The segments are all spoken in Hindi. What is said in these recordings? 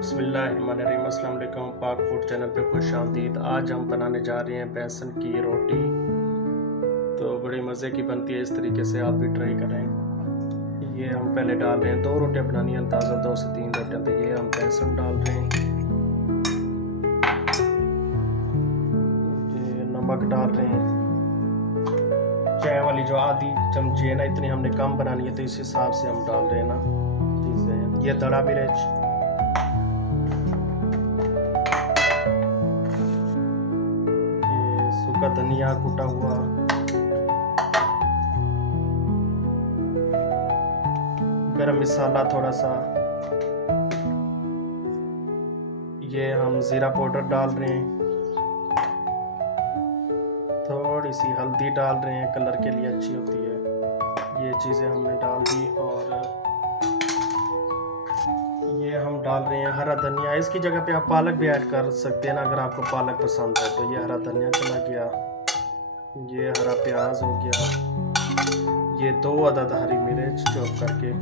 बिस्मिल्लाहिर्रहमानिर्रहीम। अस्सलाम वालेकुम। पाक फूड चैनल पे खुश आमदीद। आज हम बनाने जा रहे हैं बेसन की रोटी। तो बड़ी मज़े की बनती है, इस तरीके से आप भी ट्राई करें। ये हम पहले डाल रहे हैं, 2 रोटियां बनानी है अंदाज़ा 2 से 3 रोटियां। तो ये हम बेसन डाल रहे हैं, ये नमक डाल रहे हैं, चाय वाली जो आधी चमची है ना, इतनी हमने कम बनानी है तो इस हिसाब से हम डाल रहे हैं ना चीज़ें। ये दड़ा मिर्च, सूखा धनिया कुटा हुआ, गरम मसाला थोड़ा सा, ये हम ज़ीरा पाउडर डाल रहे हैं, थोड़ी सी हल्दी डाल रहे हैं, कलर के लिए अच्छी होती है। ये चीज़ें हमने डाल दी और ये हम डाल रहे हैं हरा धनिया। इसकी जगह पे आप पालक भी ऐड कर सकते हैं ना, अगर आपको पालक पसंद है तो। ये हरा धनिया चला गया, ये हरा प्याज हो गया, ये 2 अदद हरी मिर्च चॉप करके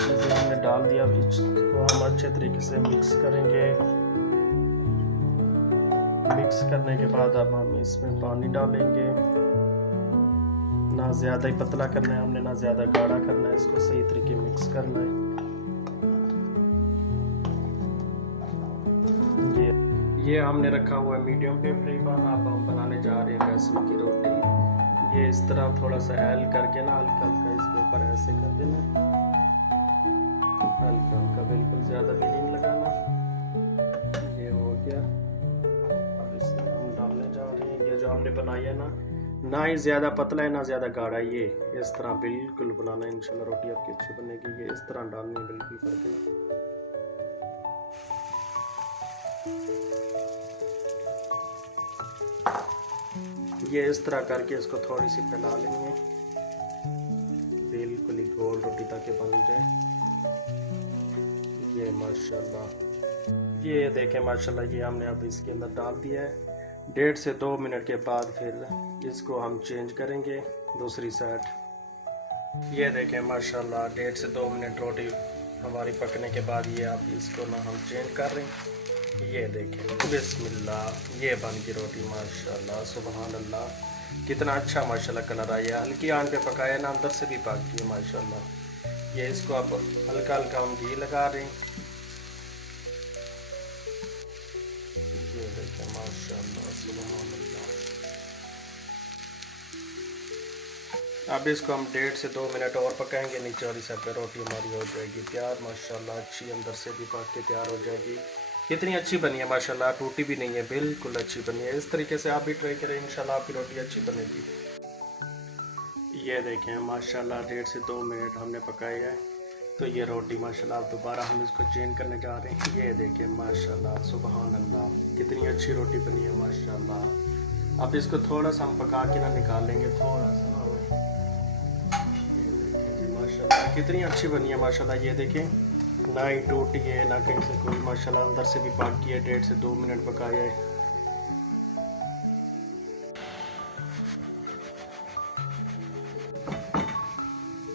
चीज़ें हमने डाल दिया। इसको हम अच्छे तरीके से मिक्स करेंगे। मिक्स करने के बाद अब हम इसमें पानी डालेंगे। ना ज़्यादा ही पतला करना है हमने, ना ज़्यादा गाढ़ा करना है। इसको सही तरीके मिक्स करना है। ये हमने रखा हुआ है मीडियम पे फ्लेम पर। अब हम बनाने जा रहे हैं बेसन की रोटी। ये इस तरह थोड़ा सा एल करके ना हल्का हल्का इसके ऊपर ऐसे कर देना, हल्का हल्का, बिल्कुल ज़्यादा भी नहीं लगाना। ये हो गया। अब इसमें हम डालने जा रहे हैं। ये जो हमने बनाई है ना ही ज़्यादा पतला है ना ज़्यादा गाढ़ा। ये इस तरह बिल्कुल बनाना है, इंशाल्लाह रोटी आपकी अच्छी बनेगी। ये इस तरह डालनी है बिल्कुल करके। ये इस तरह करके इसको थोड़ी सी फैला लेंगे, बिल्कुल ही गोल रोटी ताकि बन जाए। ये माशाल्लाह, ये देखें माशाल्लाह, ये हमने अब इसके अंदर डाल दिया है। 1.5 से 2 मिनट के बाद फिर इसको हम चेंज करेंगे दूसरी साइड। ये देखें माशाल्लाह 1.5 से 2 मिनट रोटी हमारी पकने के बाद ये अब इसको ना हम चेंज कर रहे हैं। ये देखें बिस्मिल्लाह, ये बन की रोटी माशाल्लाह, सुबहान अल्लाह। कितना अच्छा माशाल्लाह कलर आया। हल्की आंच पे पकाया ना, अंदर से भी पक गई माशाल्लाह। ये इसको अब हल्का हल्का हम घी लगा रहे हैं। ये देखें माशाल्लाह, सुबहान अल्लाह। अब इसको हम 1.5 से 2 मिनट और पकाएंगे। नीचे वाली साइड पे रोटी हमारी हो जाएगी तैयार माशाल्लाह। अच्छी अंदर से भी पक के तैयार हो जाएगी। कितनी अच्छी बनी है माशाल्लाह, टूटी भी नहीं है, बिल्कुल अच्छी बनी है। इस तरीके से आप भी ट्राई करें, इंशाल्लाह आपकी रोटी अच्छी बनेगी। ये देखें माशाल्लाह 1.5 से 2 मिनट हमने पकाया है। तो ये रोटी माशाल्लाह अब दोबारा हम इसको चेंज करने जा रहे हैं। ये देखें माशाल्लाह, सुबहान अल्लाह, कितनी अच्छी रोटी बनी है माशाल्लाह। अब इसको थोड़ा सा हम पका के ना निकाल लेंगे, थोड़ा सा। ये देखें जी माशाल्लाह कितनी अच्छी बनी है माशाल्लाह। ये देखें ना ही टूटी है ना कहीं से कोई, माशाल्लाह अंदर से भी पक गई है। 1.5 से 2 मिनट पकाया है।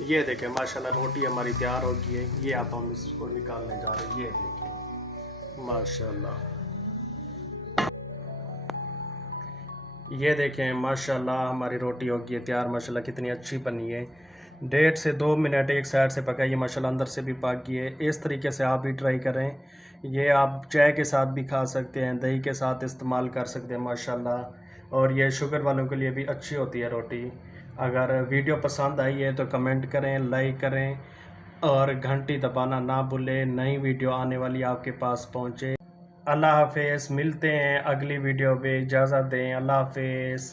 ये देखें माशाल्लाह रोटी हमारी तैयार हो गई है। ये अब हम इसको निकालने जा रहे हैं। ये देखें माशाल्लाह, ये देखें माशाल्लाह हमारी रोटी हो गई है तैयार माशाल्लाह, कितनी अच्छी बनी है। 1.5 से 2 मिनट एक साइड से पकाइए माशाल्लाह, अंदर से भी पक गई है। इस तरीके से आप भी ट्राई करें। ये आप चाय के साथ भी खा सकते हैं, दही के साथ इस्तेमाल कर सकते हैं माशाल्लाह। और ये शुगर वालों के लिए भी अच्छी होती है रोटी। अगर वीडियो पसंद आई है तो कमेंट करें, लाइक करें और घंटी दबाना ना भूलें। नई वीडियो आने वाली आपके पास पहुँचे। अल्लाह हाफिज़। मिलते हैं अगली वीडियो में, इजाज़त दें। अल्लाह हाफिज़।